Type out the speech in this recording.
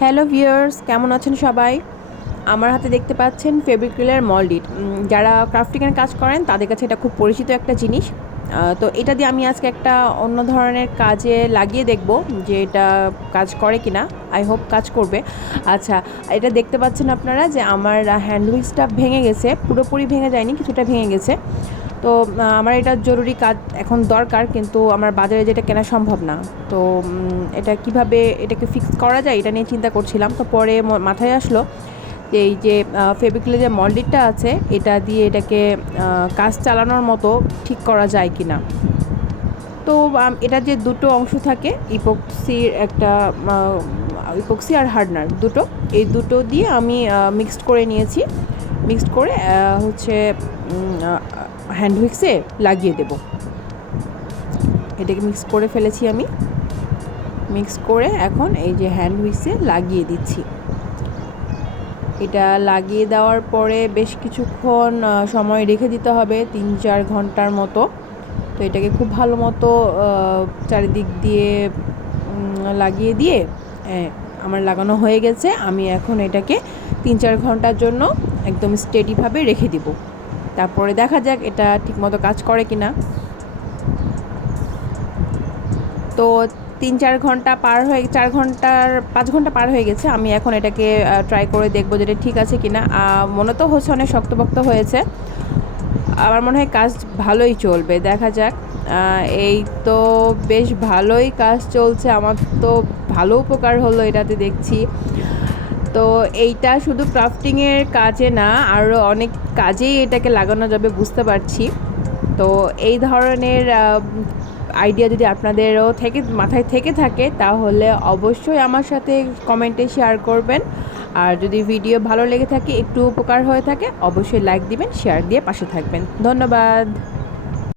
Hello viewers, কেমন আছেন সবাই? আমার হাতে দেখতে পাচ্ছেন ফেভিক্রিলের মলডিট। যারা ক্রাফটিংয়ের কাজ করেন তাদের কাছে এটা খুব পরিচিত একটা জিনিস। তো এটা দিয়ে আমি আজকে একটা অন্য ধরনের কাজে লাগিয়ে দেখব যে এটা কাজ করে কিনা। আই হোপ কাজ করবে। আচ্ছা, এটা দেখতে পাচ্ছেন আপনারা যে আমার হ্যান্ড হুইক্সটা ভেঙে গেছে, পুরোপুরি ভেঙে যায়নি, কিছুটা ভেঙে গেছে। তো আমার এটা জরুরি কাজ এখন দরকার, কিন্তু আমার বাজারে যেটা কেনা সম্ভব না। তো এটা কিভাবে এটাকে ফিক্স করা যায় এটা নিয়ে চিন্তা করছিলাম। তো পরে মাথায় আসলো যে এই যে ফেভিক্রিলের যে মল্ডিটটা আছে এটা দিয়ে এটাকে কাজ চালানোর মতো ঠিক করা যায় কি না। তো এটা যে দুটো অংশ থাকে, ইপক্সির একটা ইপক্সি আর হার্ডনার দুটো, এই দুটো দিয়ে আমি মিক্সড করে নিয়েছি। মিক্সড করে হচ্ছে হ্যান্ড হুইক্সে লাগিয়ে দেব। এটাকে মিক্স করে ফেলেছি আমি। মিক্স করে এখন এই যে হ্যান্ড হুইক্সে লাগিয়ে দিচ্ছি। এটা লাগিয়ে দেওয়ার পরে বেশ কিছুক্ষণ সময় রেখে দিতে হবে, 3-4 ঘন্টার মতো। তো এটাকে খুব ভালো মতো চারিদিক দিয়ে লাগিয়ে দিয়ে আমার লাগানো হয়ে গেছে। আমি এখন এটাকে 3-4 ঘন্টার জন্য একদম স্টেডিভাবে রেখে দিব। তারপরে দেখা যাক এটা ঠিকমতো কাজ করে কিনা। তো 3-4 ঘন্টা পার হয়ে 4 ঘন্টার 5 ঘন্টা পার হয়ে গেছে। আমি এখন এটাকে ট্রাই করে দেখবো যে এটা ঠিক আছে কিনা। মনে তো হচ্ছে অনেক শক্তপোক্ত হয়েছে। আমার মনে হয় কাজ ভালোই চলবে, দেখা যাক। এই তো বেশ ভালোই কাজ চলছে, আমার তো ভালো উপকার হলো এটাতে দেখছি। তো এইটা শুধু ক্রাফটিংয়ের কাজে না, আরও অনেক কাজেই এটাকে লাগানো যাবে বুঝতে পারছি। তো এই ধরনের আইডিয়া যদি আপনাদেরও মাথায় থেকে থাকে তাহলে অবশ্যই আমার সাথে কমেন্টে শেয়ার করবেন। আর যদি ভিডিও ভালো লেগে থাকে, একটু উপকার হয়ে থাকে, অবশ্যই লাইক দিবেন, শেয়ার দিয়ে পাশে থাকবেন। ধন্যবাদ।